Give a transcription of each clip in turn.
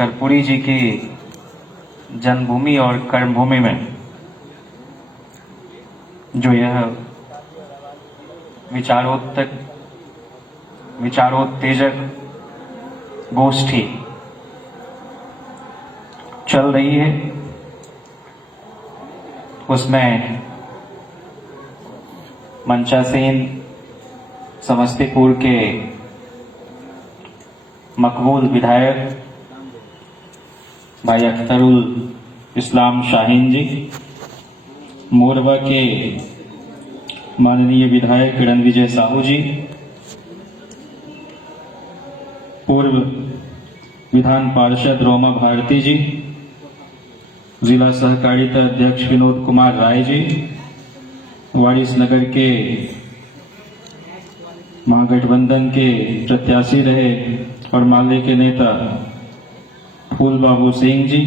कर्पूरी जी की जन्मभूमि और कर्मभूमि में जो यह विचारोत्तेजक गोष्ठी चल रही है, उसमें मंचासीन समस्तीपुर के मकबूल विधायक भाई अख्तरुल इस्लाम शाहीन जी, मोरबा के माननीय विधायक रणविजय साहू जी, पूर्व विधान पार्षद रोमा भारती जी, जिला सहकारिता अध्यक्ष विनोद कुमार राय जी, वारिस नगर के महागठबंधन के प्रत्याशी रहे और माले के नेता फूल बाबू सिंह जी,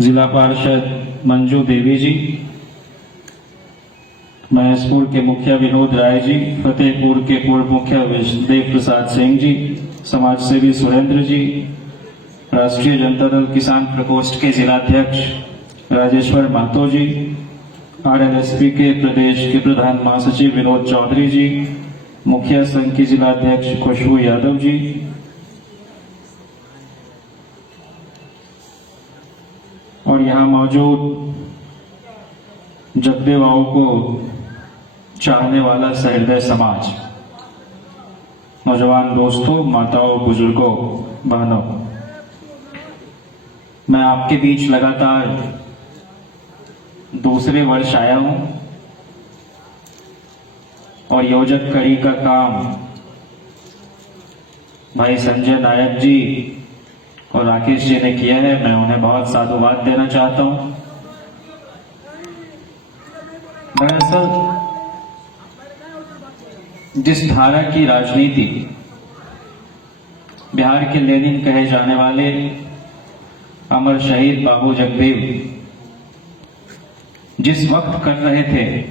जिला पार्षद मंजू देवी जी, महेशपुर के मुखिया विनोद राय जी, फतेहपुर के पूर्व मुखिया देव प्रसाद सिंह जी, समाज सेवी सुरेंद्र जी, राष्ट्रीय जनता दल किसान प्रकोष्ठ के जिलाध्यक्ष राजेश्वर महतो जी, आरएलएसपी के प्रदेश के प्रधान महासचिव विनोद चौधरी जी, मुखिया संघ की जिलाध्यक्ष खुशबू यादव जी, और यहाँ मौजूद जगदेव को चाहने वाला सहृदय समाज, नौजवान दोस्तों, माताओं, बुजुर्गों, बहनों, मैं आपके बीच लगातार दूसरे वर्ष आया हूं और योजक कड़ी का काम भाई संजय नायक जी और राकेश जी ने किया है। मैं उन्हें बहुत साधुवाद देना चाहता हूं। दरअसल जिस धारा की राजनीति बिहार के लेनिन कहे जाने वाले अमर शहीद बाबू जगदेव जिस वक्त कर रहे थे,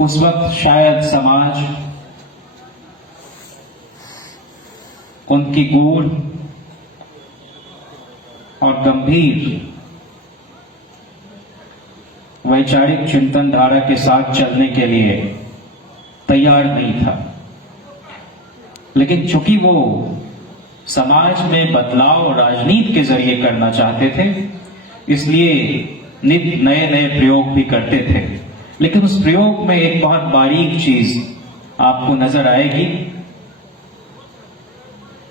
उस वक्त शायद समाज उनकी गूढ़ और गंभीर वैचारिक चिंतन धारा के साथ चलने के लिए तैयार नहीं था। लेकिन चूंकि वो समाज में बदलाव राजनीति के जरिए करना चाहते थे, इसलिए नित्य नए नए प्रयोग भी करते थे। लेकिन उस प्रयोग में एक बहुत बारीक चीज आपको नजर आएगी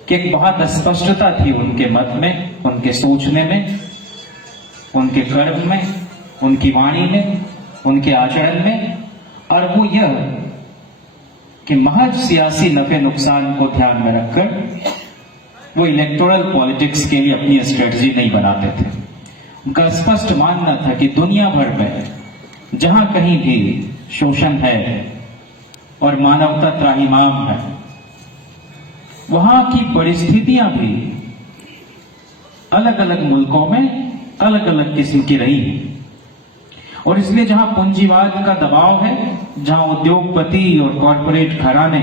कि एक बहुत स्पष्टता थी उनके मत में, उनके सोचने में, उनके कर्म में, उनकी वाणी में, उनके आचरण में, और वो यह कि महज सियासी नफे नुकसान को ध्यान में रखकर वो इलेक्टोरल पॉलिटिक्स के लिए अपनी स्ट्रेटजी नहीं बनाते थे। उनका स्पष्ट मानना था कि दुनिया भर में जहां कहीं भी शोषण है और मानवता त्राहिमाम है, वहां की परिस्थितियां भी अलग अलग मुल्कों में अलग अलग किस्म की रही है। और इसलिए जहां पूंजीवाद का दबाव है, जहां उद्योगपति और कॉरपोरेट घराने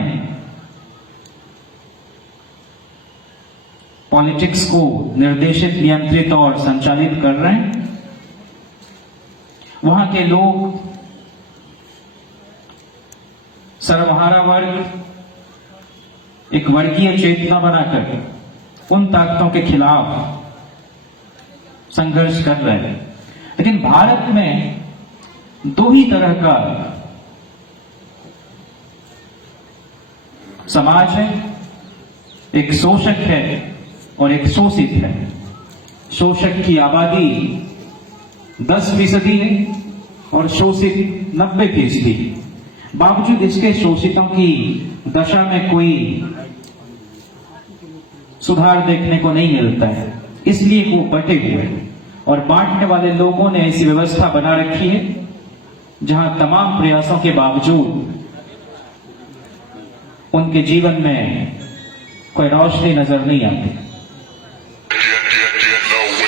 पॉलिटिक्स को निर्देशित, नियंत्रित और संचालित कर रहे हैं, वहां के लोग सर्वहारा वर्ग एक वर्गीय चेतना बनाकर उन ताकतों के खिलाफ संघर्ष कर रहे हैं। लेकिन भारत में दो ही तरह का समाज है, एक शोषक है और एक शोषित है। शोषक की आबादी 10% है और शोषित 90%। बावजूद इसके शोषितों की दशा में कोई सुधार देखने को नहीं मिलता है, इसलिए वो बटे हुए हैं। और बांटने वाले लोगों ने ऐसी व्यवस्था बना रखी है जहां तमाम प्रयासों के बावजूद उनके जीवन में कोई रोशनी नजर नहीं आती।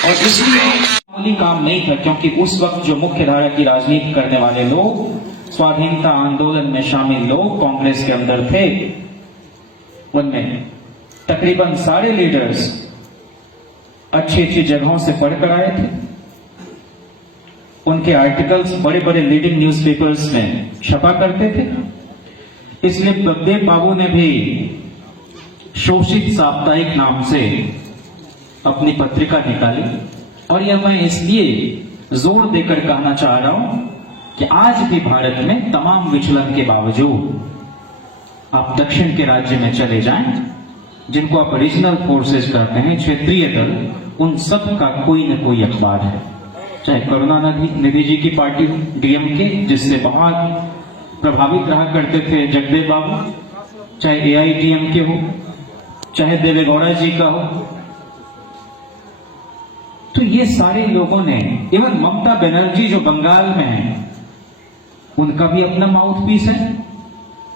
और इसलिए मामूली काम नहीं था, क्योंकि उस वक्त जो मुख्य धारा की राजनीति करने वाले लोग, स्वाधीनता आंदोलन में शामिल लोग कांग्रेस के अंदर थे, उनमें तकरीबन सारे लीडर्स अच्छी अच्छी जगहों से पढ़कर आए थे। उनके आर्टिकल्स बड़े बड़े लीडिंग न्यूज़पेपर्स में छपा करते थे। इसलिए बलदेव बाबू ने भी शोषित साप्ताहिक नाम से अपनी पत्रिका निकाली। और यह मैं इसलिए जोर देकर कहना चाह रहा हूं कि आज भी भारत में तमाम विचलन के बावजूद आप दक्षिण के राज्य में चले जाएं, जिनको आप रीजनल फोर्सेस कहते हैं, क्षेत्रीय दल, उन सब का कोई न कोई अखबार है। चाहे करुणानिधि जी की पार्टी हो, डीएमके, जिससे बहुत प्रभावित रहा करते थे जगदेव बाबू, चाहे एआईडीएमके हो, चाहे देवेगौड़ा जी का हो, तो ये सारे लोगों ने, इवन ममता बनर्जी जो बंगाल में है, उनका भी अपना माउथ पीस है।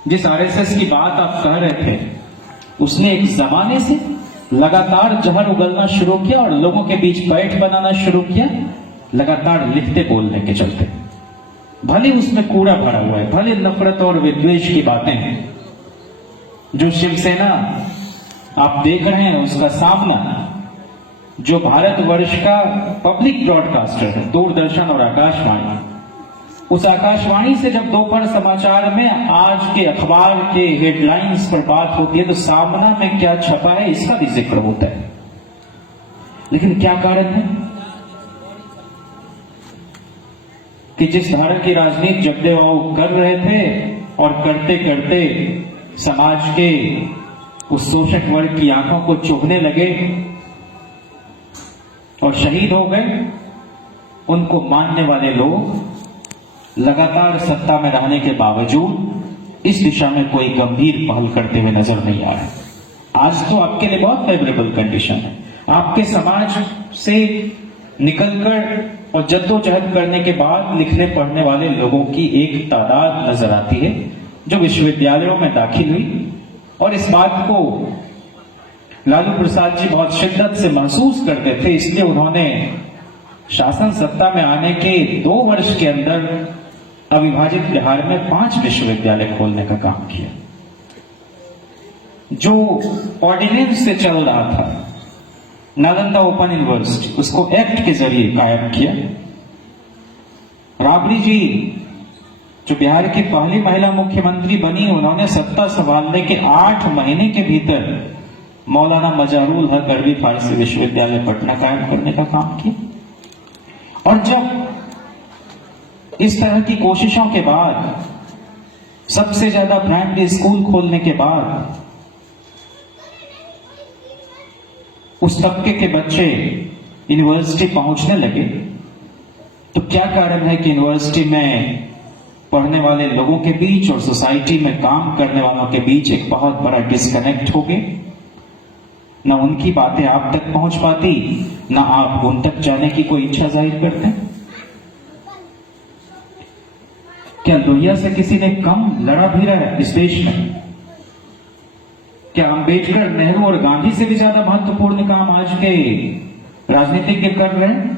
जिस आरएसएस की बात आप कह रहे थे, उसने एक जमाने से लगातार जहर उगलना शुरू किया और लोगों के बीच पैठ बनाना शुरू किया, लगातार लिखते बोलने के चलते। भले उसमें कूड़ा भरा हुआ है, भले नफरत और विद्वेष की बातें हैं। जो शिवसेना आप देख रहे हैं, उसका सामना जो भारतवर्ष का पब्लिक ब्रॉडकास्टर है, दूरदर्शन और आकाशवाणी, उस आकाशवाणी से जब दोपहर समाचार में आज के अखबार के हेडलाइंस पर बात होती है, तो सामना में क्या छपा है इसका भी जिक्र होता है। लेकिन क्या कारण है कि जिस धारा की राजनीति जगदेव बाबू कर रहे थे और करते करते समाज के उस शोषक वर्ग की आंखों को चुभने लगे और शहीद हो गए, उनको मानने वाले लोग लगातार सत्ता में रहने के बावजूद इस दिशा में कोई गंभीर पहल करते हुए नजर नहीं आ रहे। आज तो आपके लिए बहुत फेवरेबल कंडीशन है। आपके समाज से निकलकर और जद्दोजहद करने के बाद लिखने पढ़ने वाले लोगों की एक तादाद नजर आती है जो विश्वविद्यालयों में दाखिल हुई, और इस बात को लालू प्रसाद जी बहुत शिद्दत से महसूस करते थे। इसलिए उन्होंने शासन सत्ता में आने के 2 वर्ष के अंदर अविभाजित बिहार में 5 विश्वविद्यालय खोलने का काम किया। जो ऑर्डिनेंस से चल रहा था, नालंदा ओपन यूनिवर्सिटी, उसको एक्ट के जरिए कायम किया। राबड़ी जी जो बिहार की पहली महिला मुख्यमंत्री बनी, उन्होंने सत्ता संभालने के 8 महीने के भीतर मौलाना मजारुल हक अरबी फारसी विश्वविद्यालय पटना कायम करने का काम किया। और जब इस तरह की कोशिशों के बाद, सबसे ज्यादा प्राइमरी स्कूल खोलने के बाद, उस तबके के बच्चे यूनिवर्सिटी पहुंचने लगे, तो क्या कारण है कि यूनिवर्सिटी में पढ़ने वाले लोगों के बीच और सोसाइटी में काम करने वालों के बीच एक बहुत बड़ा डिस्कनेक्ट हो गया। ना उनकी बातें आप तक पहुंच पाती, ना आप उन तक जाने की कोई इच्छा जाहिर करते। क्या लोहिया से किसी ने कम लड़ा भी रहा है इस देश में? क्या अंबेडकर, नेहरू और गांधी से भी ज्यादा महत्वपूर्ण काम आज के राजनीतिज्ञ कर रहे हैं?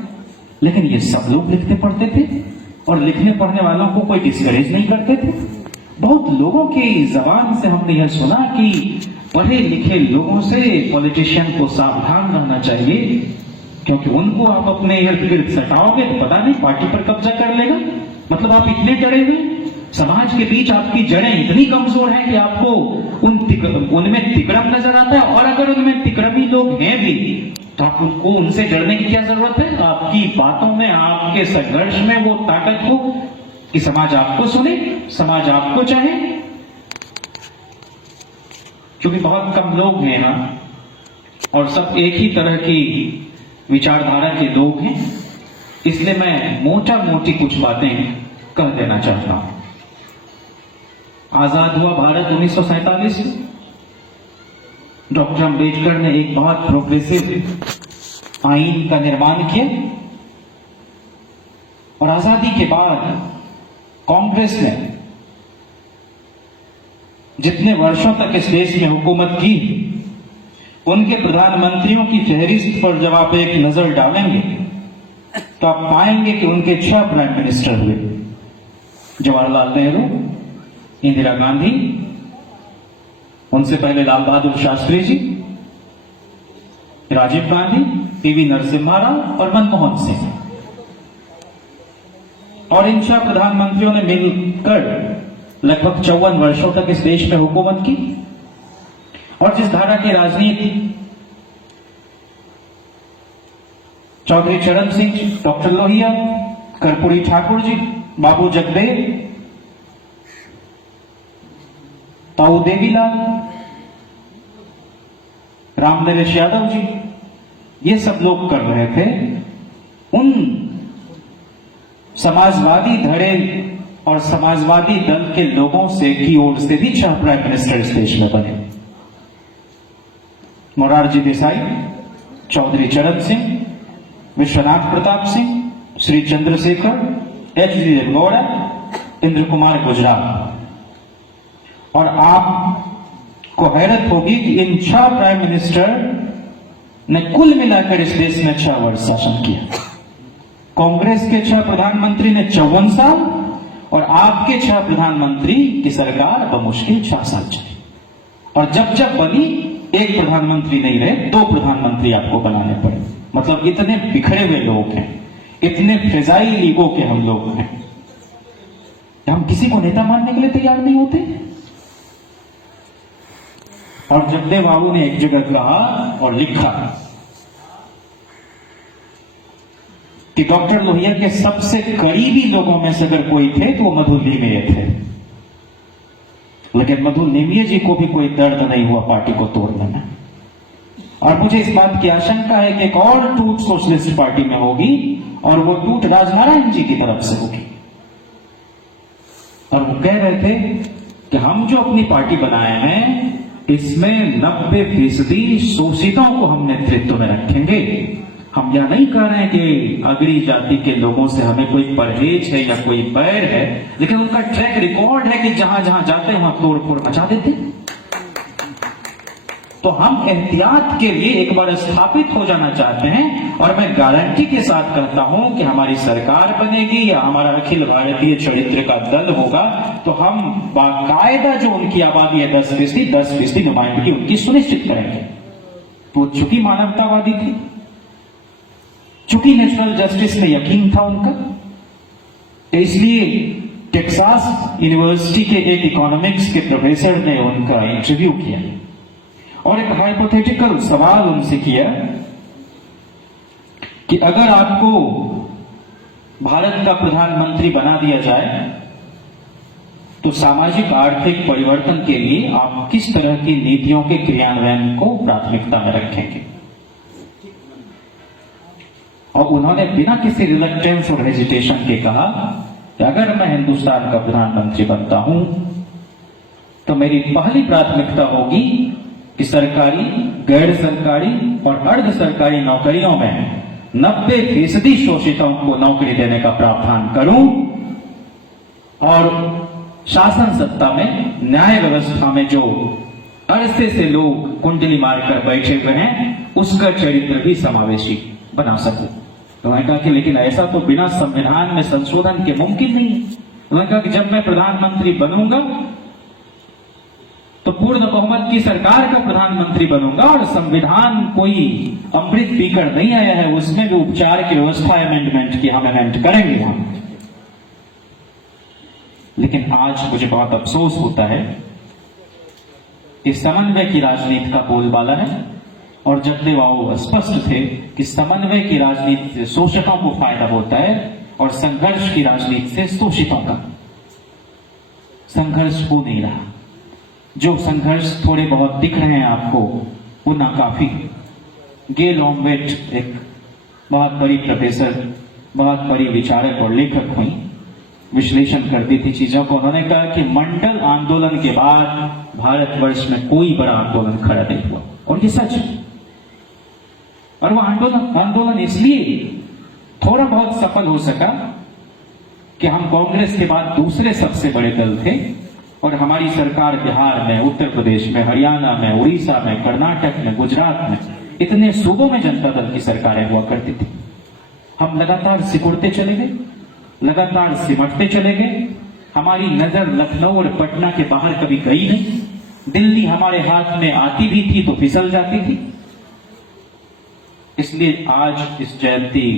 लेकिन ये सब लोग लिखते पढ़ते थे और लिखने पढ़ने वालों को कोई डिस्करेज नहीं करते थे। बहुत लोगों की जबान से हमने यह सुना कि पढ़े लिखे लोगों से पॉलिटिशियन को सावधान रहना चाहिए, क्योंकि उनको आप अपने इर्द गिर्द सटाओगे तो पता नहीं पार्टी पर कब्जा कर लेगा। मतलब आप इतने डरे हुए, समाज के बीच आपकी जड़ें इतनी कमजोर हैं कि आपको उनमें तिकड़म नजर आता है। और अगर उनमें तिकड़मी लोग हैं भी, तो आपको उनसे डरने की क्या जरूरत है? आपकी बातों में, आपके संघर्ष में वो ताकत हो कि समाज आपको सुने, समाज आपको चाहे। क्योंकि बहुत कम लोग हैं यहां और सब एक ही तरह की विचारधारा के लोग हैं, इसलिए मैं मोटा मोटी कुछ बातें कह देना चाहता हूं। आजाद हुआ भारत 1947 में। डॉक्टर अंबेडकर ने एक बहुत प्रोग्रेसिव आईन का निर्माण किया और आजादी के बाद कांग्रेस ने जितने वर्षों तक इस देश में हुकूमत की, उनके प्रधानमंत्रियों की फहरिस्त पर जब आप एक नजर डालेंगे तो आप पाएंगे कि उनके 6 प्राइम मिनिस्टर हुए। जवाहरलाल नेहरू, इंदिरा गांधी, उनसे पहले लाल बहादुर शास्त्री जी, राजीव गांधी, पीवी नरसिम्हा राव और मनमोहन सिंह। और इन 6 प्रधानमंत्रियों ने मिलकर लगभग 54 वर्षों तक इस देश में हुकूमत की। और जिस धारा की राजनीति चौधरी चरण सिंह जी, डॉक्टर लोहिया, कर्पूरी ठाकुर जी, बाबू जगदेव, ताऊ देवीलाल, रामनरेश यादव जी, ये सब लोग कर रहे थे, उन समाजवादी धड़े और समाजवादी दल के लोगों से की ओर से भी 6 प्राइम मिनिस्टर इस देश में बने। मोरारजी देसाई, चौधरी चरण सिंह, विश्वनाथ प्रताप सिंह, श्री चंद्रशेखर, एच.डी. देवेगौड़ा, इंद्र कुमार गुजराल। और आपको हैरत होगी कि इन 6 प्राइम मिनिस्टर ने कुल मिलाकर इस देश में 6 वर्ष शासन किया। कांग्रेस के 6 प्रधानमंत्री ने 54 साल और आपके 6 प्रधानमंत्री की सरकार बमुश्किल 6 साल चली। और जब जब बनी, एक प्रधानमंत्री नहीं रहे, 2 प्रधानमंत्री आपको बनाने पड़े। मतलब इतने बिखरे हुए लोग हैं, इतने फिजाई लीगों के हम लोग हैं, हम किसी को नेता मानने के लिए तैयार नहीं होते। और जगदेव बाबू ने एक जगह कहा और लिखा कि डॉक्टर लोहिया के सबसे करीबी लोगों में से अगर कोई थे तो वो मधु नेमिये थे। लेकिन मधु नेमिये जी को भी कोई दर्द नहीं हुआ पार्टी को तोड़ने में। और मुझे इस बात की आशंका है कि एक और टूट सोशलिस्ट पार्टी में होगी और वो टूट राजनारायण जी की तरफ से होगी। और वो कह रहे थे कि हम जो अपनी पार्टी बनाए हैं इसमें 90% शोषितों को हम नेतृत्व में रखेंगे। हम यह नहीं कह रहे हैं कि अगली जाति के लोगों से हमें कोई परहेज है या कोई बैर है, लेकिन उनका ट्रैक रिकॉर्ड है कि जहां जहां जाते हैं वहां तोड़ फोड़ मचा देते। तो हम एहतियात के लिए एक बार स्थापित हो जाना चाहते हैं। और मैं गारंटी के साथ कहता हूं कि हमारी सरकार बनेगी या हमारा अखिल भारतीय चरित्र का दल होगा तो हम बाकायदा जो उनकी आबादी है 10% नुमाइंदगी उनकी सुनिश्चित करेंगे। वो चूंकि मानवतावादी थी, चूंकि नेशनल जस्टिस में यकीन था उनका, तो इसलिए टेक्सास यूनिवर्सिटी के एक इकोनॉमिक्स के प्रोफेसर ने उनका इंटरव्यू किया और एक हाइपोथेटिकल सवाल उनसे किया कि अगर आपको भारत का प्रधानमंत्री बना दिया जाए तो सामाजिक आर्थिक परिवर्तन के लिए आप किस तरह की नीतियों के क्रियान्वयन को प्राथमिकता में रखेंगे। और उन्होंने बिना किसी रिलक्टेंस और हेजिटेशन के कहा कि अगर मैं हिंदुस्तान का प्रधानमंत्री बनता हूं तो मेरी पहली प्राथमिकता होगी कि सरकारी, गैर सरकारी और अर्ध सरकारी नौकरियों में 90% शोषितों को नौकरी देने का प्रावधान करूं और शासन सत्ता में, न्याय व्यवस्था में जो अरसे से लोग कुंडली मारकर बैठे हुए हैं उसका चरित्र भी समावेशी बना सकूं। तो उन्होंने कहा कि लेकिन ऐसा तो बिना संविधान में संशोधन के मुमकिन नहीं है। उन्होंने कहा कि जब मैं प्रधानमंत्री बनूंगा तो पूर्ण बहुमत की सरकार का प्रधानमंत्री बनूंगा और संविधान कोई अमृत पीकर नहीं आया है, उसमें भी उपचार की व्यवस्था अमेंडमेंट की हम अमेंड करेंगे वहां। लेकिन आज मुझे बहुत अफसोस होता है इस समन्वय की राजनीति का बोलबाला है और जगदेव बाबू स्पष्ट थे कि समन्वय की राजनीति से शोषकों को फायदा होता है और संघर्ष की राजनीति से शोषितों का। संघर्ष हो नहीं रहा। जो संघर्ष थोड़े बहुत दिख रहे हैं आपको वो नाकाफी। गेल ऑम्वेट एक बहुत बड़ी प्रोफेसर, बहुत बड़ी विचारक और लेखक हुई, विश्लेषण करती थी चीजों को। उन्होंने कहा कि मंडल आंदोलन के बाद भारतवर्ष में कोई बड़ा आंदोलन खड़ा नहीं हुआ और ये सच है। और वो आंदोलन इसलिए थोड़ा बहुत सफल हो सका कि हम कांग्रेस के बाद दूसरे सबसे बड़े दल थे और हमारी सरकार बिहार में, उत्तर प्रदेश में, हरियाणा में, उड़ीसा में, कर्नाटक में, गुजरात में, इतने सूबों में जनता दल की सरकारें हुआ करती थी। हम लगातार सिकुड़ते चले गए, लगातार सिमटते चले गए। हमारी नजर लखनऊ और पटना के बाहर कभी गई नहीं। दिल्ली हमारे हाथ में आती भी थी तो फिसल जाती थी। इसलिए आज इस जयंती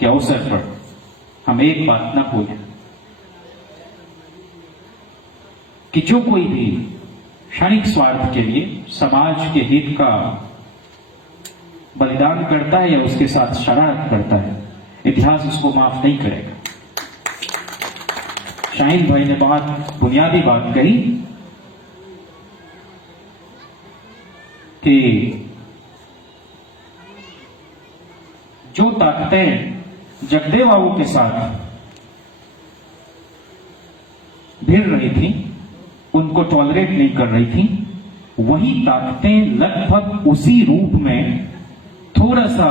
के अवसर पर हम एक बात न भूलें कि जो कोई भी क्षणिक स्वार्थ के लिए समाज के हित का बलिदान करता है या उसके साथ शरारत करता है, इतिहास उसको माफ नहीं करेगा। शाहीन भाई ने बहुत बुनियादी बात कही कि जो ताकतें जगदेव बाबू के साथ भिड़ रही थी, उनको टॉलरेट नहीं कर रही थी, वही ताकतें लगभग उसी रूप में थोड़ा सा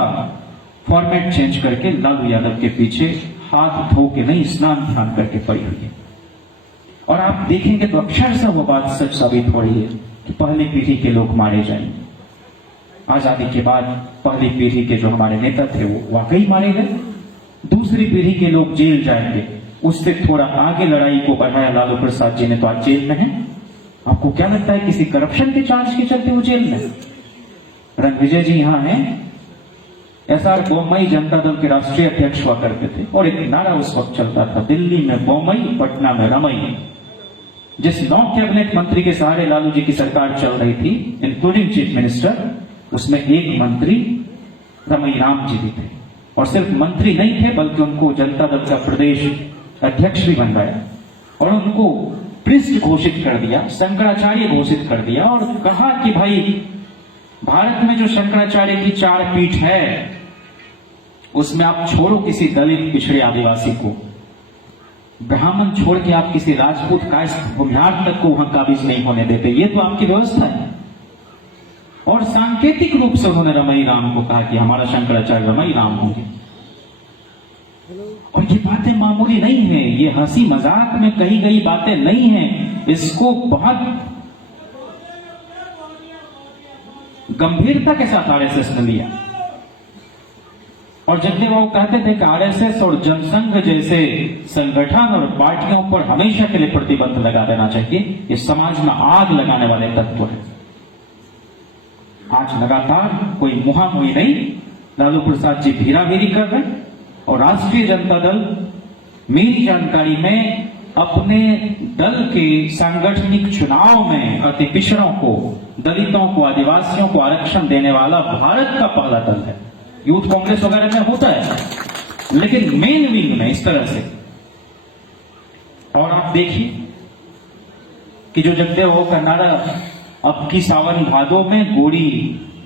फॉर्मेट चेंज करके लालू यादव के पीछे हाथ धो के नहीं, स्नान ध्यान करके पड़ी हुई है। और आप देखेंगे तो अक्षरशः वो बात सच साबित हो रही है कि पहली पीढ़ी के लोग मारे जाएंगे। आजादी के बाद पहली पीढ़ी के जो हमारे नेता थे वो वाकई मारे गए, दूसरी पीढ़ी के लोग जेल जाएंगे। उससे थोड़ा आगे लड़ाई को बढ़ाया लालू प्रसाद जी ने, तो आज जेल में है। आपको क्या लगता है किसी करप्शन के चार्ज के चलते वो जेल में? रणविजय जी यहां हैं, एसआर बोम्मई जनता दल के राष्ट्रीय अध्यक्ष हुआ करते थे और एक नारा उस वक्त चलता था, दिल्ली में बोम्मई, पटना में रमई। जिस 9 कैबिनेट मंत्री के सहारे लालू जी की सरकार चल रही थी, इंक्लूडिंग चीफ मिनिस्टर, उसमें एक मंत्री रमई राम जी भी थे। और सिर्फ मंत्री नहीं थे बल्कि उनको जनता दल का प्रदेश अध्यक्ष भी बनवाया और उनको प्रिस्ट घोषित कर दिया, शंकराचार्य घोषित कर दिया और कहा कि भाई भारत में जो शंकराचार्य की 4 पीठ है उसमें आप छोड़ो किसी दलित पिछड़े आदिवासी को, ब्राह्मण छोड़ के आप किसी राजपूत कायस्थ भूमिहार तक को वहां काबिज नहीं होने देते। ये तो आपकी व्यवस्था है। और सांकेतिक रूप से उन्होंने रमई राम को कहा कि हमारा शंकराचार्य रमई राम होंगे। और ये बातें मामूली नहीं है, ये हंसी मजाक में कही गई बातें नहीं है, इसको बहुत गंभीरता के साथ आरएसएस ने लिया। और जब वो कहते थे कि आरएसएस और जनसंघ जैसे संगठन और पार्टियों पर हमेशा के लिए प्रतिबंध लगा देना चाहिए, ये समाज में आग लगाने वाले तत्व है। आज लगातार कोई मुहामुही नहीं, लालू प्रसाद जी भीराभीरी कर रहे हैं और राष्ट्रीय जनता दल मेरी जानकारी में अपने दल के सांगठनिक चुनाव में अति पिछड़ों को, दलितों को, आदिवासियों को आरक्षण देने वाला भारत का पहला दल है। यूथ कांग्रेस वगैरह में होता है, लेकिन मेन विंग में इस तरह से। और आप देखिए कि जो जगदेव का नारा अब की सावन भादों में, गोरी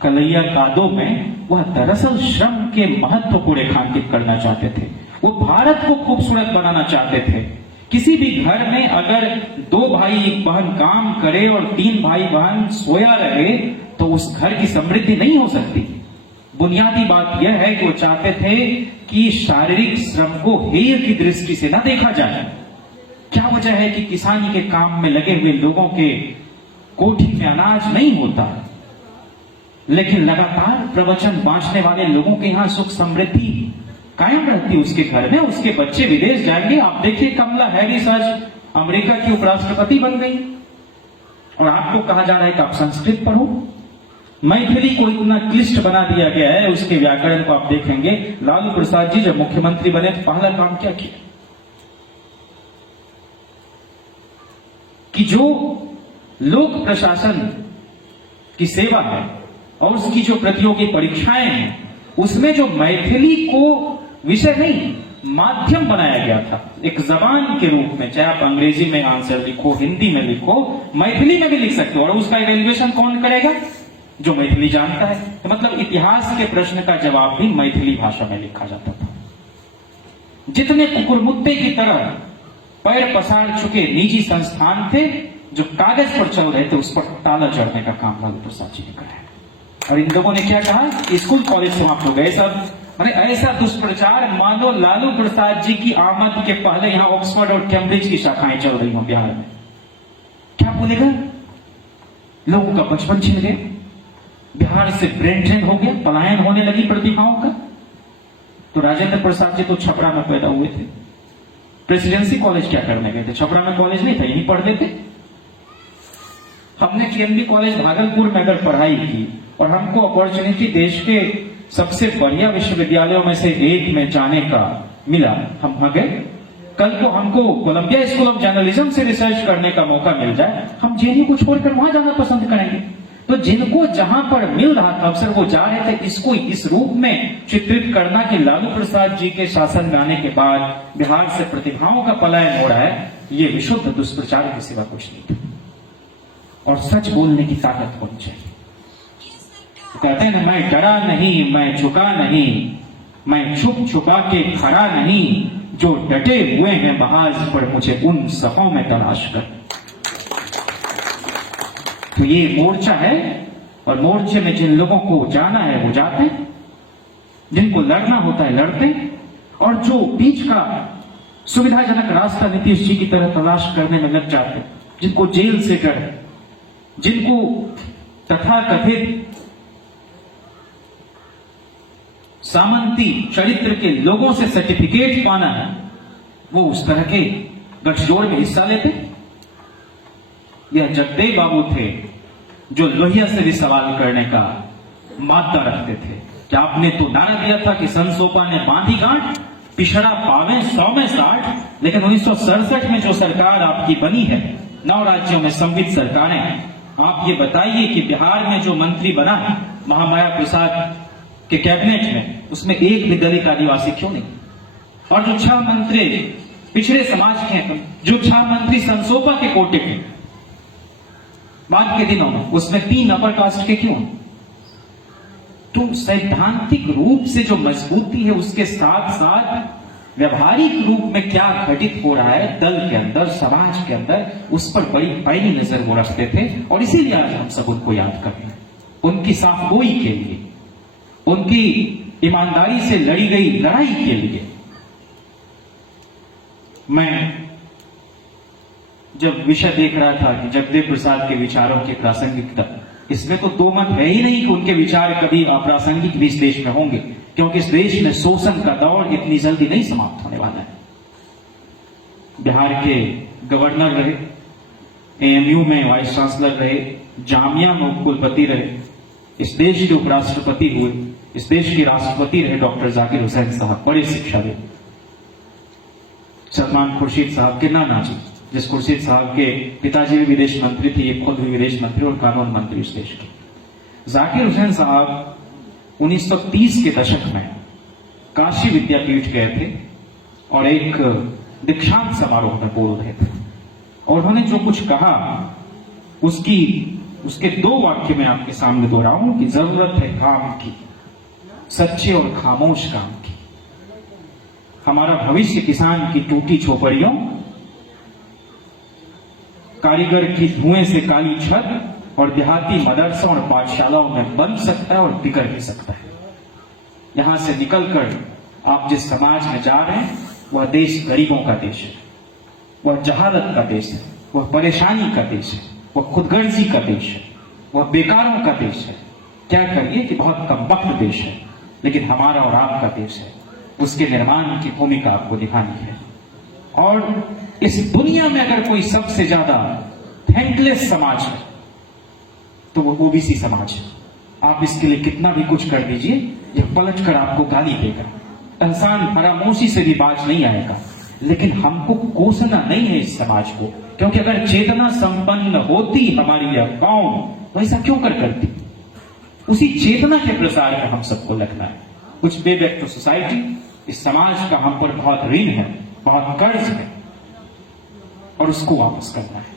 कलैया कादों में, वह दरअसल श्रम के महत्व को रेखांकित करना चाहते थे। वो भारत को खूबसूरत बनाना चाहते थे। किसी भी घर में अगर 2 भाई बहन काम करे और 3 भाई बहन सोया रहे तो उस घर की समृद्धि नहीं हो सकती। बुनियादी बात यह है कि वो चाहते थे कि शारीरिक श्रम को हेय की दृष्टि से न देखा जाए। क्या वजह है कि किसानी के काम में लगे हुए लोगों के कोठी में अनाज नहीं होता, लेकिन लगातार प्रवचन बांटने वाले लोगों के यहां सुख समृद्धि कायम रहती, उसके घर में उसके बच्चे विदेश जाएंगे। आप देखिए कमला हैरिस आज अमेरिका की उपराष्ट्रपति बन गई और आपको कहा जा रहा है कि आप संस्कृत पढ़ो। मैथिली को इतना क्लिष्ट बना दिया गया है, उसके व्याकरण को आप देखेंगे। लालू प्रसाद जी जब मुख्यमंत्री बने तो पहला काम क्या किया कि जो लोक प्रशासन की सेवा है और उसकी जो प्रतियोगी परीक्षाएं हैं, उसमें जो मैथिली को विषय नहीं माध्यम बनाया गया था, एक जबान के रूप में। चाहे आप अंग्रेजी में आंसर लिखो, हिंदी में लिखो, मैथिली में भी लिख सकते हो। और उसका इवैल्यूएशन कौन करेगा? जो मैथिली जानता है। तो मतलब इतिहास के प्रश्न का जवाब भी मैथिली भाषा में लिखा जाता था। जितने कुकुरमुत्ते की तरह पैर पसार चुके निजी संस्थान थे जो कागज पर चल रहे थे, उस पर ताला जड़ने का काम लालू प्रसाद जी ने कराया। और इन लोगों ने क्या कहा? स्कूल कॉलेज समाप्त हो गए सब। अरे ऐसा दुष्प्रचार मानो लालू प्रसाद जी की आमद के पहले यहां ऑक्सफोर्ड और कैम्ब्रिज की शाखाएं चल रही हो बिहार में। क्या बोलेगा? लोगों का बचपन छिन गया, बिहार से ब्रेन ड्रेन हो गया, पलायन होने लगी प्रतिभाओं का। तो राजेंद्र प्रसाद जी तो छपरा में पैदा हुए थे, प्रेसिडेंसी कॉलेज क्या करने गए थे? छपरा में कॉलेज नहीं था, यहीं पढ़ते थे। हमने केएमबी कॉलेज भागलपुर में अगर पढ़ाई की और हमको अपॉर्चुनिटी देश के सबसे बढ़िया विश्वविद्यालयों में से एक में जाने का मिला, हम वहां गए। कल को हमको कोलंबिया स्कूल ऑफ जर्नलिज्म से रिसर्च करने का मौका मिल जाए, हम जेएनयू को छोड़कर वहां जाना पसंद करेंगे। तो जिनको जहां पर मिल रहा था अवसर, वो जा रहे थे। इसको इस रूप में चित्रित करना कि लालू प्रसाद जी के शासन में आने के बाद बिहार से प्रतिभाओं का पलायन हो रहा है, ये विशुद्ध दुष्प्रचार के सिवा कुछ नहीं था। और सच बोलने की ताकत होनी चाहिए। कहते हैं ना, मैं डरा नहीं, मैं झुका नहीं, मैं छुप छुपा के खड़ा नहीं, जो डटे हुए हैं बहाज पर मुझे उन सफों में तलाश कर। तो ये मोर्चा है, और मोर्चे में जिन लोगों को जाना है वो जाते हैं, जिनको लड़ना होता है लड़ते, और जो बीच का सुविधाजनक रास्ता नीतीश जी की तरह तलाश करने में लग जाते, जिनको जेल से डर, जिनको तथाकथित सामंती चरित्र के लोगों से सर्टिफिकेट पाना है, वो उस तरह के गठजोड़ में हिस्सा लेते। यह जगदेव बाबू थे जो लोहिया से भी सवाल करने का मादा रखते थे कि आपने तो नारा दिया था कि संसोपा ने बांधी गांठ, पिछड़ा पावे 100 में 60, लेकिन 1967 में जो सरकार आपकी बनी है, 9 राज्यों में संवित सरकारें, आप ये बताइए कि बिहार में जो मंत्री बना है महामाया प्रसाद के कैबिनेट में, उसमें एक भी दलित आदिवासी क्यों नहीं? और जो 6 मंत्री पिछड़े समाज के हैं, जो 6 मंत्री संसोपा के कोटे के बाद के दिनों में, उसमें 3 अपर कास्ट के क्यों? तो सैद्धांतिक रूप से जो मजबूती है, उसके साथ साथ व्यवहारिक रूप में क्या घटित हो रहा है दल के अंदर, समाज के अंदर, उस पर बड़ी पैनी नजर वो रखते थे। और इसीलिए आज हम सब उनको याद कर रहे हैं, उनकी साफगोई के लिए, उनकी ईमानदारी से लड़ी गई लड़ाई के लिए। मैं जब विषय देख रहा था कि जगदेव प्रसाद के विचारों की प्रासंगिकता, इसमें तो 2 मत है ही नहीं कि उनके विचार कभी अप्रासंगिक भी इस देश में होंगे, क्योंकि इस देश में शोषण का दौर इतनी जल्दी नहीं समाप्त होने वाला है। बिहार के गवर्नर रहे, एएमयू में वाइस चांसलर रहे, जामिया में उपकुलपति रहे, इस देश के उपराष्ट्रपति हुए, इस देश के राष्ट्रपति रहे डॉक्टर जाकिर हुसैन साहब, बड़े शिक्षाविद। सलमान खुर्शीद साहब के नाना जी, जिस खुर्शीद साहब के पिताजी भी विदेश मंत्री थे, ये खुद भी विदेश मंत्री और कानून मंत्री इस देश के। जाकिर हुसैन साहब 1930 के दशक में काशी विद्यापीठ गए थे और एक दीक्षांत समारोह में बोल रहे थे, और उन्होंने जो कुछ कहा उसके 2 वाक्य में आपके सामने दोहराऊं कि जरूरत है काम की, सच्चे और खामोश काम की। हमारा भविष्य किसान की टूटी झोपड़ियों, कारीगर की धुएं से काली छत और देहाती मदरसा और पाठशालाओं में बन सकता है और बिगड़ भी सकता है। यहां से निकलकर आप जिस समाज में जा रहे हैं, वह देश गरीबों का देश है, वह जहालत का देश है, वह परेशानी का देश है, वह खुदगर्जी का देश है, वह बेकारों का देश है। क्या करिए कि बहुत कमबख्त देश है, लेकिन हमारा और आपका देश है, उसके निर्माण की भूमिका आपको दिखानी है। और इस दुनिया में अगर कोई सबसे ज्यादा थैंकलेस समाज है तो वो ओबीसी समाज है। आप इसके लिए कितना भी कुछ कर दीजिए, यह पलट कर आपको गाली देगा, एहसान फरामोशी से भी बाज नहीं आएगा। लेकिन हमको कोसना नहीं है इस समाज को, क्योंकि अगर चेतना संपन्न होती हमारी यह कौम तो ऐसा क्यों करती? उसी चेतना के प्रसार में हम सबको लगना है। कुछ पे बैक टू सोसाइटी, इस समाज का हम पर बहुत ऋण है, बहुत कर्ज है, और उसको वापस करना है।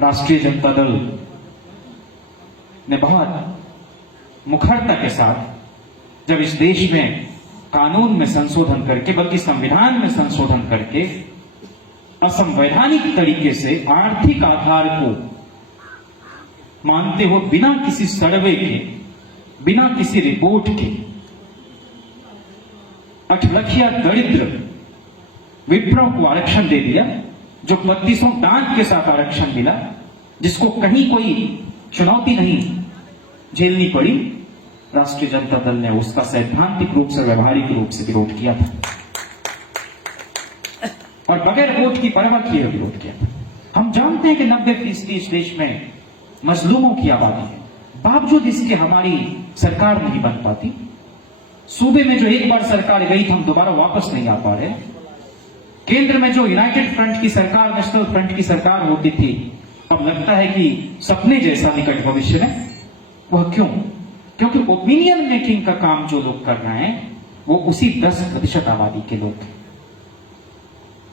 राष्ट्रीय जनता दल ने बहुत मुखरता के साथ जब इस देश में कानून में संशोधन करके, बल्कि संविधान में संशोधन करके, असंवैधानिक तरीके से आर्थिक आधार को मानते हो, बिना किसी सर्वे के, बिना किसी रिपोर्ट के, 8 लखिया दरिद्र विप्रों को आरक्षण दे दिया, जो 32 दांत के साथ आरक्षण मिला, जिसको कहीं कोई चुनौती नहीं झेलनी पड़ी। राष्ट्रीय जनता दल ने उसका सैद्धांतिक रूप से, व्यवहारिक रूप से विरोध किया था, और बगैर वोट की परवाह किए विरोध किया था। हम जानते हैं कि 90% इस देश में मजलूमों की आबादी है, बावजूद इसके हमारी सरकार नहीं बन पाती। सूबे में जो एक बार सरकार गई थी, हम दोबारा वापस नहीं आ पा रहे। केंद्र में जो यूनाइटेड फ्रंट की सरकार, नेशनल फ्रंट की सरकार होती थी, अब लगता है कि सपने जैसा निकट भविष्य में। वह क्यों? क्योंकि ओपिनियन मेकिंग का काम जो लोग कर रहे हैं वो उसी 10% आबादी के लोग थे।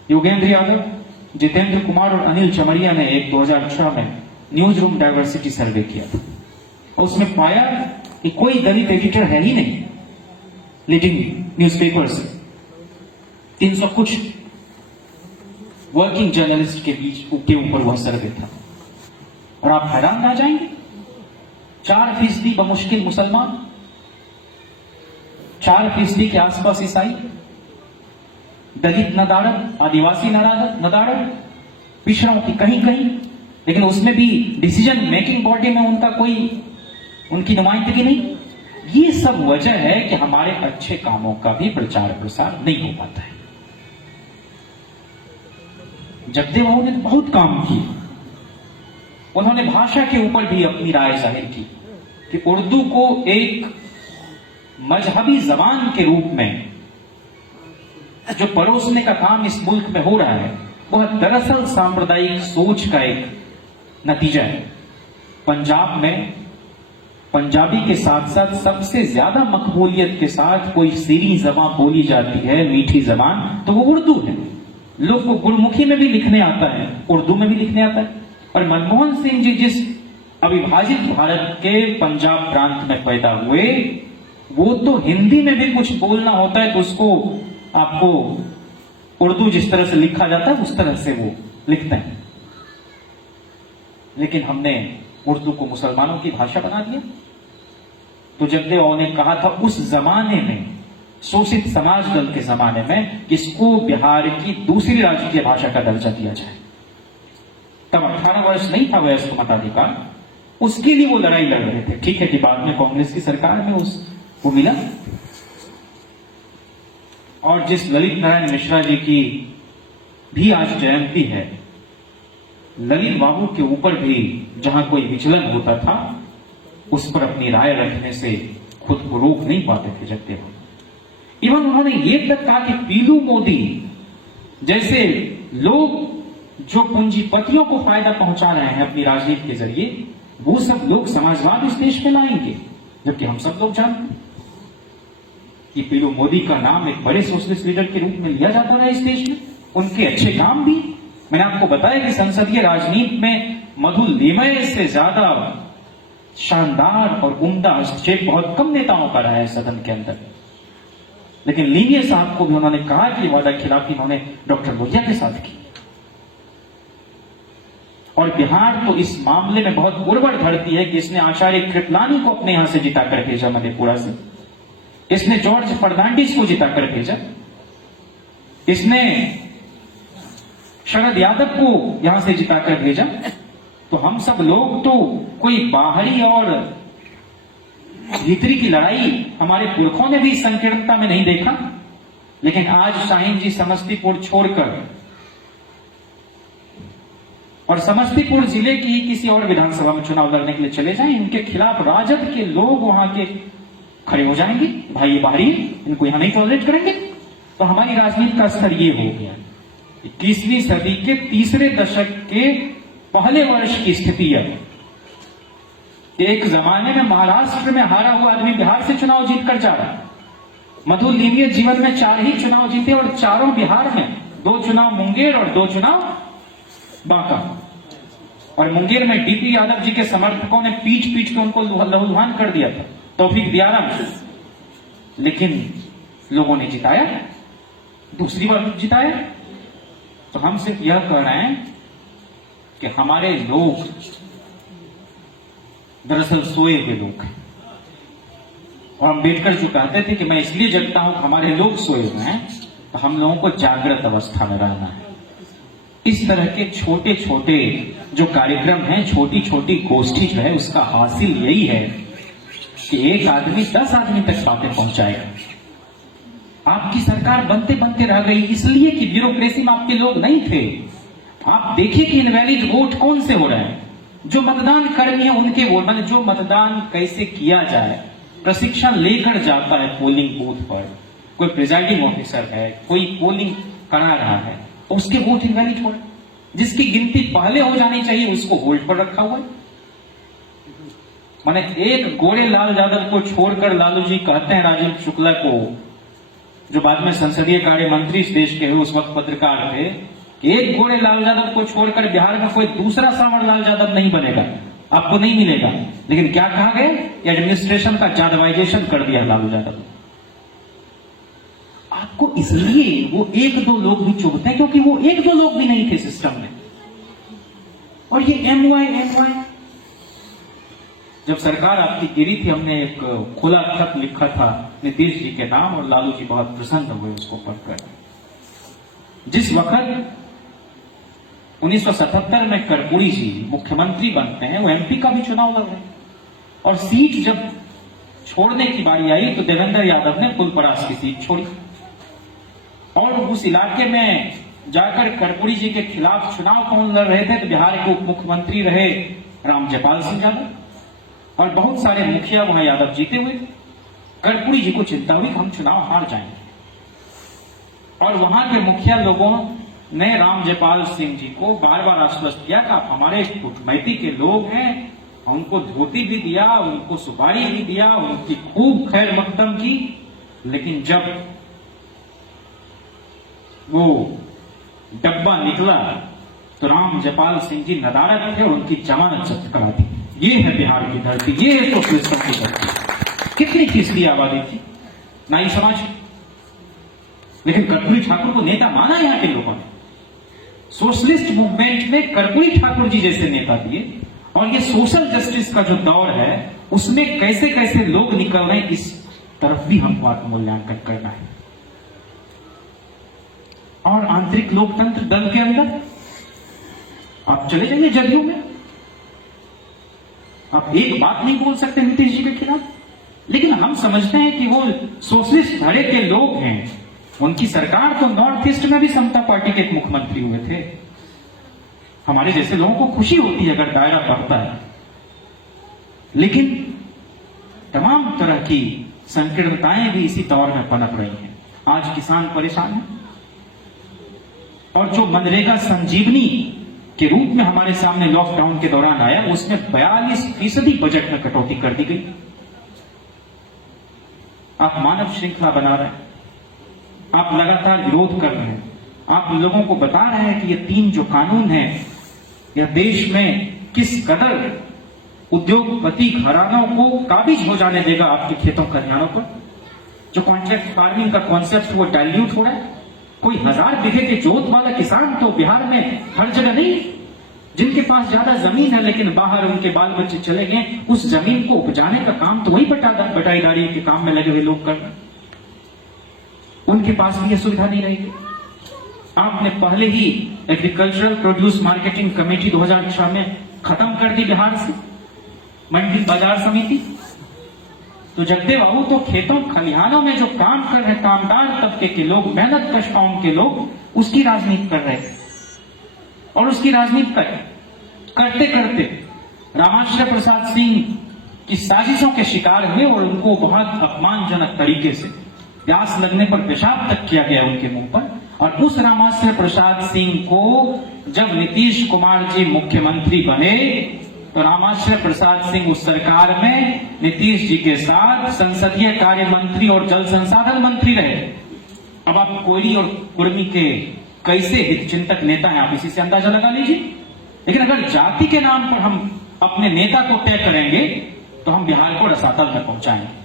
योगेंद्र यादव, जितेंद्र कुमार और अनिल चमरिया ने एक 2018 में न्यूज रूम डाइवर्सिटी सर्वे किया था और उसमें पाया कि कोई दलित एडिटर है ही नहीं लीडिंग न्यूज़पेपर्स। 300 कुछ वर्किंग जर्नलिस्ट के बीच के ऊपर वह सर्वे था। और आप हैरान रह जाएंगे, 4% बमुश्किल मुसलमान, 4% के आसपास ईसाई, दलित नदारद, आदिवासी नदारद, पिछड़ों की कहीं कहीं, लेकिन उसमें भी डिसीजन मेकिंग बॉडी में उनका कोई, उनकी नुमाइंदगी नहीं। ये सब वजह है कि हमारे अच्छे कामों का भी प्रचार प्रसार नहीं हो पाता है। जगदेव बाबू ने बहुत काम किए। उन्होंने भाषा के ऊपर भी अपनी राय जाहिर की कि उर्दू को एक मजहबी जबान के रूप में जो परोसने का काम इस मुल्क में हो रहा है वह दरअसल सांप्रदायिक सोच का एक नतीजा है। पंजाब में पंजाबी के साथ साथ सबसे ज्यादा मकबूलियत के साथ कोई सीरी जबान बोली जाती है, मीठी जबान, तो वो उर्दू है। लोग को गुरमुखी में भी लिखने आता है, उर्दू में भी लिखने आता है। और मनमोहन सिंह जी जिस अविभाजित भारत के पंजाब प्रांत में पैदा हुए, वो तो हिंदी में भी कुछ बोलना होता है तो उसको आपको उर्दू जिस तरह से लिखा जाता है उस तरह से वो लिखते हैं। लेकिन हमने उर्दू को मुसलमानों की भाषा बना दिया। तो जगदेव बाबू ने कहा था उस जमाने में, शोषित समाज दल के जमाने में, इसको बिहार की दूसरी राजकीय भाषा का दर्जा दिया जाए। तब 18 वर्ष नहीं था वयस्क मताधिकार, उसके लिए वो लड़ाई लड़ रहे थे। ठीक है कि बाद में कांग्रेस की सरकार में वो मिला। और जिस ललित नारायण मिश्रा जी की भी आज जयंती है, ललित बाबू के ऊपर भी जहां कोई विचलन होता था उस पर अपनी राय रखने से खुद को रोक नहीं पाते थे जगदेव बाबू। इवन उन्होंने ये तक कहा कि पीलू मोदी जैसे लोग जो पूंजीपतियों को फायदा पहुंचा रहे हैं अपनी राजनीति के जरिए, वो सब लोग समाजवाद इस देश में लाएंगे। जबकि हम सब लोग जानते हैं कि पीलू मोदी का नाम एक बड़े सोशलिस्ट लीडर के रूप में लिया जाता है इस देश में। उनके अच्छे काम भी, मैंने आपको बताया कि संसदीय राजनीति में मधु लिमय से ज्यादा शानदार और उम्दा हस्तक्षेप बहुत कम नेताओं का रहा है सदन के अंदर। लेकिन लीनियर साहब को भी उन्होंने कहा कि वादा खिलाफी उन्होंने डॉक्टर लोहिया के साथ की। और बिहार तो इस मामले में बहुत उर्वर धरती है कि इसने आचार्य कृपलानी को अपने यहां से जिताकर भेजा, मधेपुरा से। इसने जॉर्ज फर्नांडिस को जिताकर भेजा। इसने शरद यादव को यहां से जिताकर भेजा। तो हम सब लोग तो कोई बाहरी और भीतरी की लड़ाई हमारे पुरखों ने भी इस संकीर्णता में नहीं देखा। लेकिन आज शाहीन जी समस्तीपुर छोड़कर और समस्तीपुर जिले की ही किसी और विधानसभा में चुनाव लड़ने के लिए चले जाएं, इनके खिलाफ राजद के लोग वहां के खड़े हो जाएंगे, भाई ये बाहरी, इनको यहां नहीं टॉलरेट करेंगे। तो हमारी राजनीति का स्तर ये हो गया। 21वीं सदी के तीसरे दशक के पहले वर्ष की स्थिति है। एक जमाने में महाराष्ट्र में हारा हुआ आदमी बिहार से चुनाव जीतकर जा रहा है। मधु लिमये जीवन में 4 ही चुनाव जीते और चारों बिहार में, 2 चुनाव मुंगेर और 2 चुनाव बांका। और मुंगेर में डीपी यादव जी के समर्थकों ने पीट पीट के उनको लहूलुहान कर दिया था, तौफीक दियारा में। लेकिन लोगों ने जिताया, दूसरी बार जिताया। तो हम सिर्फ यह कह रहे हैं कि हमारे लोग दरअसल सोए हुए लोग हैं। और अम्बेडकर जो कहते थे कि मैं इसलिए जगता हूं कि हमारे लोग सोए हुए हैं, तो हम लोगों को जागृत अवस्था में रहना है। इस तरह के छोटे छोटे जो कार्यक्रम हैं, छोटी छोटी गोष्ठी जो है, उसका हासिल यही है कि एक आदमी 10 आदमी तक बातें पहुंचाएगा। आपकी सरकार बनते बनते रह गई इसलिए कि ब्यूरोक्रेसी में आपके लोग नहीं थे। आप देखिए कि इनवैलिड वोट कौन से हो रहे हैं। जो मतदान कर्मी है उनके वोट, मतलब जो मतदान कैसे किया जाए प्रशिक्षण लेकर जाता है पोलिंग बूथ पर, कोई प्रिजाइडिंग ऑफिसर है, कोई पोलिंग करा रहा है, तो उसके वोट इनवैलिड हो रहे। जिसकी गिनती पहले हो जानी चाहिए उसको होल्ड पर रखा हुआ है। माने एक गोरे लाल यादव को छोड़कर, लालू जी कहते हैं राजीव शुक्ला को, जो बाद में संसदीय कार्य मंत्री इस देश के हुए, उस वक्त पत्रकार थे, कि एक गोरे लाल यादव को छोड़कर बिहार में कोई दूसरा सांवर लाल यादव नहीं बनेगा, आपको नहीं मिलेगा। लेकिन क्या कहा गया, एडमिनिस्ट्रेशन का यादवाइजेशन कर दिया लालू यादव। आपको इसलिए वो एक दो लोग भी चुभते हैं, क्योंकि वो एक दो लोग भी नहीं थे सिस्टम में। और ये एमवाई जब सरकार आपकी गिरी थी, हमने एक खुला खत लिखा था नीतीश जी के नाम, और लालू जी बहुत प्रसन्न हुए उसको पढ़कर। जिस वक्त 1977 में कर्पूरी जी मुख्यमंत्री बनते हैं, वो एमपी का भी चुनाव लड़ रहे हैं, और सीट जब छोड़ने की बारी आई तो देवेंद्र यादव ने फुलपरास की सीट छोड़ी, और उस इलाके में जाकर कर्पूरी जी के खिलाफ चुनाव कौन लड़ रहे थे, तो बिहार के उप मुख्यमंत्री रहे रामजयपाल सिंह यादव, और बहुत सारे मुखिया वहां यादव जीते हुए। कर्पूरी जी को चिंता हुई कि हम चुनाव हार जाएंगे, और वहां के मुखिया लोगों ने रामजयपाल सिंह जी को बार बार आश्वस्त किया कि आप हमारे कुटमैती के लोग हैं, उनको धोती भी दिया, उनको सुपारी भी दिया, उनकी खूब खैर मकदम की। लेकिन जब वो डब्बा निकला तो रामजयपाल सिंह जी नदारद थे और उनकी जमानत जब्त करा दी। ये है बिहार की धरती, ये है सोशलिस्टों की धरती। कितनी फीसदी आबादी थी, नाई समाज, लेकिन कर्पूरी ठाकुर को नेता माना यहां के लोगों ने। सोशलिस्ट मूवमेंट में कर्पूरी ठाकुर जी जैसे नेता दिए, और ये सोशल जस्टिस का जो दौर है उसमें कैसे कैसे लोग निकल रहे हैं, इस तरफ भी हमको आत्ममूल्यांकन करना है। और आंतरिक लोकतंत्र दल के अंदर आप चले जाइए जदयू में, आप एक बात नहीं बोल सकते नीतीश जी के खिलाफ, लेकिन हम समझते हैं कि वो सोशलिस्ट धड़े के लोग हैं। उनकी सरकार तो नॉर्थ ईस्ट में भी समता पार्टी के एक मुख्यमंत्री हुए थे। हमारे जैसे लोगों को खुशी होती है अगर दायरा बढ़ता है, लेकिन तमाम तरह की संकीर्णताएं भी इसी दौर में पनप रही हैं। आज किसान परेशान है, और जो मनरेगा संजीवनी के रूप में हमारे सामने लॉकडाउन के दौरान आया, उसमें 42% बजट में कटौती कर दी गई। आप मानव श्रृंखला बना रहे हैं, आप लगातार विरोध कर रहे हैं, आप लोगों को बता रहे हैं कि ये 3 जो कानून है, यह देश में किस कदर उद्योगपति घरानों को काबिज हो जाने देगा आपके खेतों खलिहानों पर। जो कॉन्ट्रैक्ट फार्मिंग का कॉन्सेप्ट वो डाइल्यूट हो रहा है। कोई 1000 बीघे के जोत वाला किसान तो बिहार में हर जगह नहीं। जिनके पास ज्यादा जमीन है लेकिन बाहर उनके बाल बच्चे चले गए, उस जमीन को उपजाने का काम तो वही बटाईदारी के काम में लगे हुए लोग कर रहे हैं। उनके पास भी यह सुविधा नहीं रहेगी। आपने पहले ही एग्रीकल्चरल प्रोड्यूस मार्केटिंग कमेटी 2006 में खत्म कर दी बिहार से, मंडी बाजार समिति। तो जगदेव बाबू तो खेतों खलिहानों में जो काम कर रहे कामदार तबके के लोग, मेहनत कश कौम के लोग, उसकी राजनीति कर रहे थे। और उसकी राजनीति करते करते रामाश्रय प्रसाद सिंह की साजिशों के शिकार हुए, और उनको बहुत अपमानजनक तरीके से प्यास लगने पर पेशाब तक किया गया उनके मुंह पर। और उस रामाश्रय प्रसाद सिंह को जब नीतीश कुमार जी मुख्यमंत्री बने, तो रामाश्रय प्रसाद सिंह उस सरकार में नीतीश जी के साथ संसदीय कार्य मंत्री और जल संसाधन मंत्री रहे। अब आप कोयली और कुर्मी के कैसे हितचिंतक नेता हैं, आप इसी से अंदाजा लगा लीजिए। लेकिन अगर जाति के नाम पर हम अपने नेता को तय करेंगे तो हम बिहार को रसातल में पहुंचाएंगे।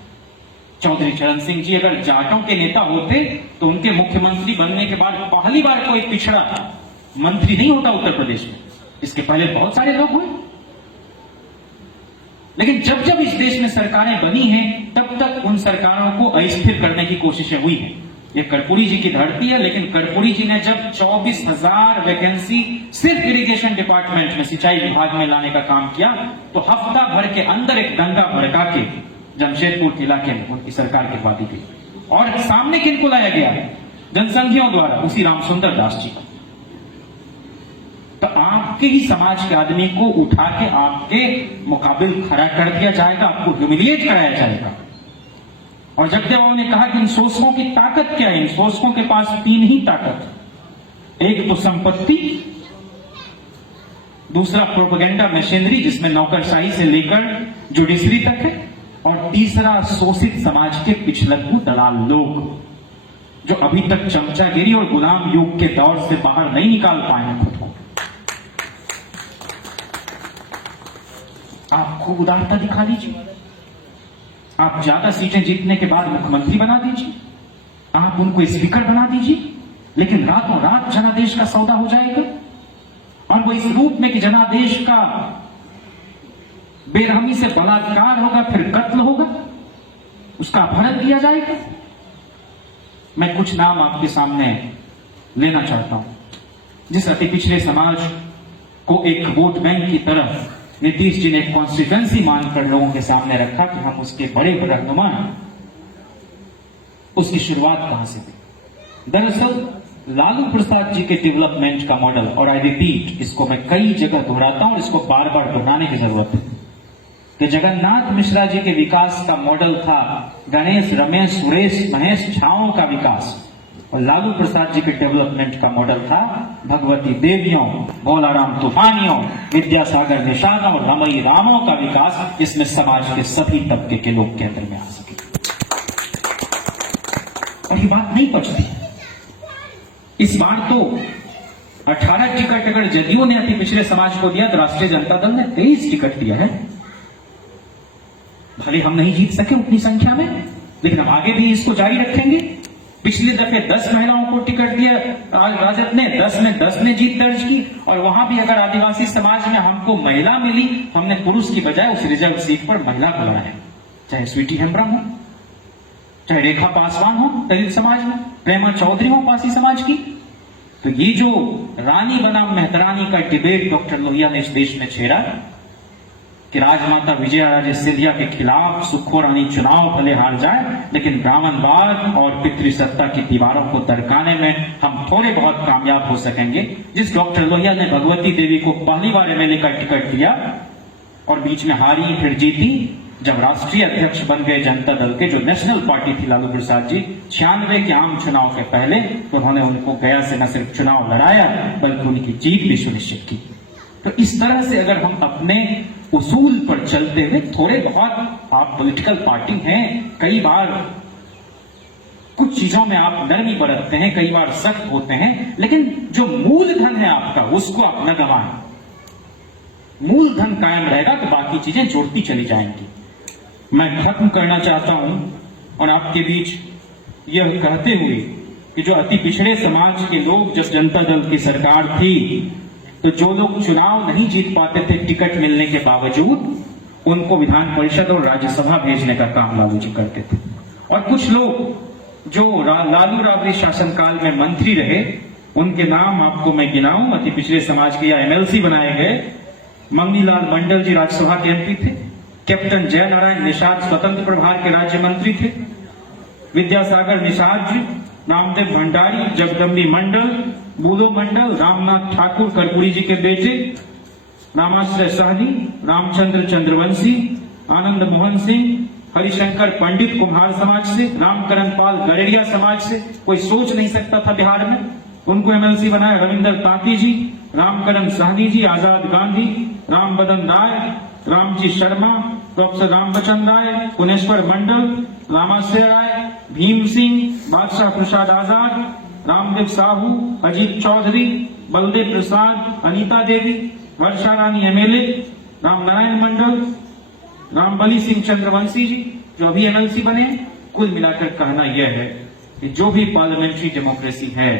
चौधरी चरण सिंह जी अगर जाटों के नेता होते तो उनके मुख्यमंत्री बनने के बाद पहली बार कोई पिछड़ा मंत्री नहीं होता उत्तर प्रदेश में। इसके पहले बहुत सारे लोग हुए, लेकिन जब जब इस देश में सरकारें बनी हैं तब तक उन सरकारों को अस्थिर करने की कोशिशें हुई हैं। ये कर्पूरी जी की धरती है, लेकिन कर्पूरी जी ने जब 24,000 वैकेंसी सिर्फ इरिगेशन डिपार्टमेंट में, सिंचाई विभाग में लाने का काम किया, तो हफ्ता भर के अंदर एक दंगा भड़का के जमशेदपुर के इलाके में उनकी सरकार गिरवा दी गई। और सामने किनको लाया गया है? जनसंघियों द्वारा, उसी रामसुंदर दास जी का। तो आप आपके ही समाज के आदमी को उठा के आपके मुकाबिल खड़ा कर दिया जाएगा, आपको ह्यूमिलिएट कराया जाएगा। और जगदेव ने कहा कि इन शोषकों की ताकत क्या है? इन शोषकों के पास तीन ही ताकत, एक तो संपत्ति, दूसरा प्रोपेगेंडा मशीनरी जिसमें नौकरशाही से लेकर जुडिशरी तक है, और तीसरा शोषित समाज के पिछलग्गू दलाल लोग जो अभी तक चमचागिरी और गुलाम युग के दौर से बाहर नहीं निकाल पाए हैं खुद को। आप खूब उदारता दिखा दीजिए, आप ज्यादा सीटें जीतने के बाद मुख्यमंत्री बना दीजिए, आप उनको स्पीकर बना दीजिए, लेकिन रातों रात जनादेश का सौदा हो जाएगा, और वो इस रूप में कि जनादेश का बेरहमी से बलात्कार होगा, फिर कत्ल होगा, उसका अपहरण किया जाएगा। मैं कुछ नाम आपके सामने लेना चाहता हूं, जिस अति पिछड़े समाज को एक वोट बैंक की तरह नीतीश जी ने कॉन्स्टिट्यूएंसी मानकर लोगों के सामने रखा कि हम उसके बड़े रहनुमा। उसकी शुरुआत कहां से हुई? दरअसल लालू प्रसाद जी के डेवलपमेंट का मॉडल, और आई रिपीट, इसको मैं कई जगह दोहराता हूं, इसको बार बार दोहराने की जरूरत है, कि जगन्नाथ मिश्रा जी के विकास का मॉडल था गणेश, रमेश, सुरेश, महेश झाओं का विकास, और लालू प्रसाद जी के डेवलपमेंट का मॉडल था भगवती देवियों, भोलाराम तूफानियों, विद्यासागर निषादों, रमई रामों का विकास, जिसमें समाज के सभी तबके के लोग केंद्र में आ सके। और ये बात नहीं पचती। इस बार तो 18 टिकट अगर जदयू ने अति पिछड़े समाज को दिया, तो राष्ट्रीय जनता दल ने 23 टिकट दिया है। भले हम नहीं जीत सके उतनी संख्या में, लेकिन हम आगे भी इसको जारी रखेंगे। पिछले दफे 10 महिलाओं को टिकट दिया राजद ने, 10 में 10 ने जीत दर्ज की, और वहां भी अगर आदिवासी समाज में हमको महिला मिली, हमने पुरुष की बजाय उस रिजर्व सीट पर महिला को लगाया, चाहे स्वीटी हेम्ब्रम हो, चाहे रेखा पासवान हो दलित समाज में, प्रेमा चौधरी हो पासी समाज की। तो ये जो रानी बनाम मेहतरानी का डिबेट डॉक्टर लोहिया ने इस देश में छेड़ा कि राजमाता विजयाराजे सिंधिया के खिलाफ सुखो रानी चुनाव भले हार जाए, लेकिन ब्राह्मणवाद और पितृसत्ता की दीवारों को दरकाने में हम थोड़े बहुत कामयाब हो सकेंगे। जिस डॉक्टर लोहिया ने भगवती देवी को पहली बार एमएलए का टिकट दिया और बीच में हारी फिर जीती, जब राष्ट्रीय अध्यक्ष बन गए जनता दल के, जो नेशनल पार्टी थी लालू प्रसाद जी, 96 के आम चुनाव के पहले, तो उन्होंने उनको गया से न सिर्फ चुनाव लड़ाया बल्कि उनकी जीत भी सुनिश्चित की। तो इस तरह से अगर हम अपने उसूल पर चलते हुए, थोड़े बहुत आप पॉलिटिकल पार्टी हैं, कई बार कुछ चीजों में आप नरमी बरतते हैं, कई बार सख्त होते हैं, लेकिन जो मूल धन है आपका उसको आप न गंवाएं। मूल धन कायम रहेगा तो बाकी चीजें जुड़ती चली जाएंगी। मैं खत्म करना चाहता हूं और आपके बीच यह कहते हुए कि जो अति पिछड़े समाज के लोग, जब जनता दल की सरकार थी, तो जो लोग चुनाव नहीं जीत पाते थे टिकट मिलने के बावजूद, उनको विधान परिषद और राज्यसभा भेजने का काम लालू जी करते थे। और कुछ लोग जो लालू राबड़ी शासनकाल में मंत्री रहे, उनके नाम आपको मैं गिनाऊं, अति पिछड़े समाज के या एमएलसी बनाए गए। मंगनीलाल मंडल जी राज्यसभा के एमपी थे, कैप्टन जयनारायण निषाद स्वतंत्र प्रभार के राज्य मंत्री थे, विद्यासागर निषाद जी, नामदेव भंडारी, जगदम्बी मंडल, बूलो मंडल, रामनाथ ठाकुर कर्पूरी जी के बेटे, रामाश्रय सहनी, रामचंद्र चंद्रवंशी, आनंद मोहन सिंह, हरिशंकर पंडित कुम्हार समाज से, रामकरण पाल गरेड़िया समाज से, कोई सोच नहीं सकता था बिहार में, उनको एमएलसी बनाया। रविंदर तांती जी, रामकरण सहनी जी, आजाद गांधी, राम बदन राय, रामजी शर्मा, प्रोफेसर रामबचन राय, कुनेश्वर मंडल, रामाश्रय राय, भीम सिंह, बादशाह प्रसाद आजाद, रामदेव साहू, अजीत चौधरी, बलदेव प्रसाद, अनीता देवी, वर्षा रानी एमएलए, रामनारायण मंडल, रामबली सिंह चंद्रवंशी जी, जो अभी एमएलसी बने। कुल मिलाकर कहना यह है कि जो भी पार्लियामेंट्री डेमोक्रेसी है,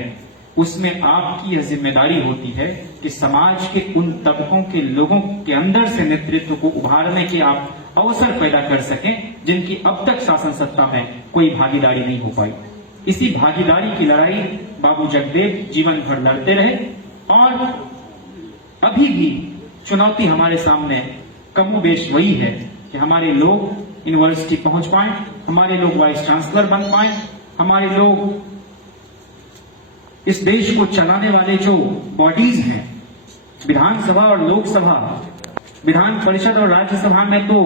उसमें आपकी यह जिम्मेदारी होती है कि समाज के उन तबकों के लोगों के अंदर से नेतृत्व को उभारने के आप अवसर पैदा कर सकें, जिनकी अब तक शासन सत्ता में कोई भागीदारी नहीं हो पाई। इसी भागीदारी की लड़ाई बाबू जगदेव जीवन भर लड़ते रहे, और अभी भी चुनौती हमारे सामने कमोबेश वही है कि हमारे लोग यूनिवर्सिटी पहुंच पाए, हमारे लोग वाइस चांसलर बन पाए, हमारे लोग इस देश को चलाने वाले जो बॉडीज हैं, विधानसभा और लोकसभा, विधान परिषद और राज्यसभा में तो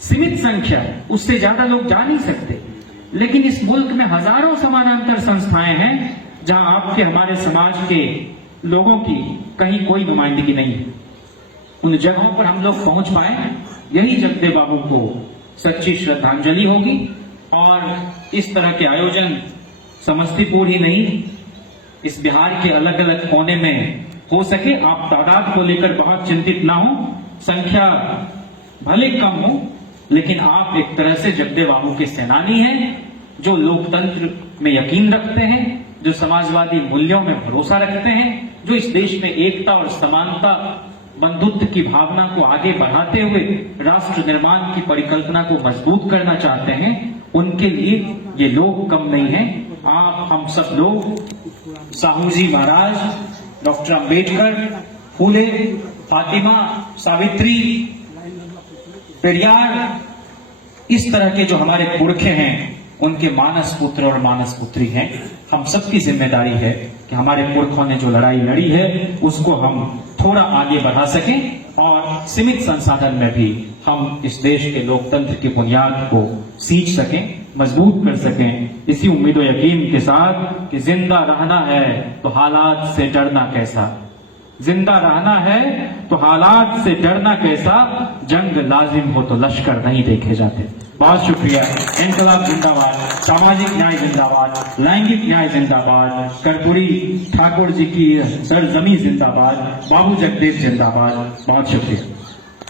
सीमित संख्या, उससे ज्यादा लोग जा नहीं सकते। लेकिन इस मुल्क में हजारों समानांतर संस्थाएं हैं जहां आपके हमारे समाज के लोगों की कहीं कोई नुमाइंदगी नहीं है। उन जगहों पर हम लोग पहुंच पाए, यही जगदेव बाबू को सच्ची श्रद्धांजलि होगी। और इस तरह के आयोजन समस्तीपुर ही नहीं, इस बिहार के अलग अलग कोने में हो सके। आप तादाद को लेकर बहुत चिंतित ना हो, संख्या भले कम हो, लेकिन आप एक तरह से जगदेव बाबू के सेनानी हैं, जो लोकतंत्र में यकीन रखते हैं, जो समाजवादी मूल्यों में भरोसा रखते हैं, जो इस देश में एकता और समानता, बंधुत्व की भावना को आगे बढ़ाते हुए राष्ट्र निर्माण की परिकल्पना को मजबूत करना चाहते हैं। उनके लिए ये लोग कम नहीं हैं। आप हम सब लोग, साहू जी महाराज, डॉक्टर अंबेडकर, फूले, फातिमा, सावित्री, पेरियार, इस तरह के जो हमारे पुरखे हैं, उनके मानस पुत्र और मानस पुत्री हैं। हम सबकी जिम्मेदारी है कि हमारे पुरखों ने जो लड़ाई लड़ी है उसको हम थोड़ा आगे बढ़ा सकें और सीमित संसाधन में भी हम इस देश के लोकतंत्र की बुनियाद को सींच सकें, मजबूत कर सकें। इसी उम्मीद और यकीन के साथ कि जिंदा रहना है तो हालात से डरना कैसा, जिंदा रहना है तो हालात से डरना कैसा, जंग लाजिम हो तो लश्कर नहीं देखे जाते। बहुत शुक्रिया। इंकलाब जिंदाबाद, सामाजिक न्याय जिंदाबाद, लैंगिक न्याय जिंदाबाद, कर्पूरी ठाकुर जी की सरजमी जिंदाबाद, बाबू जगदेव जिंदाबाद। बहुत शुक्रिया।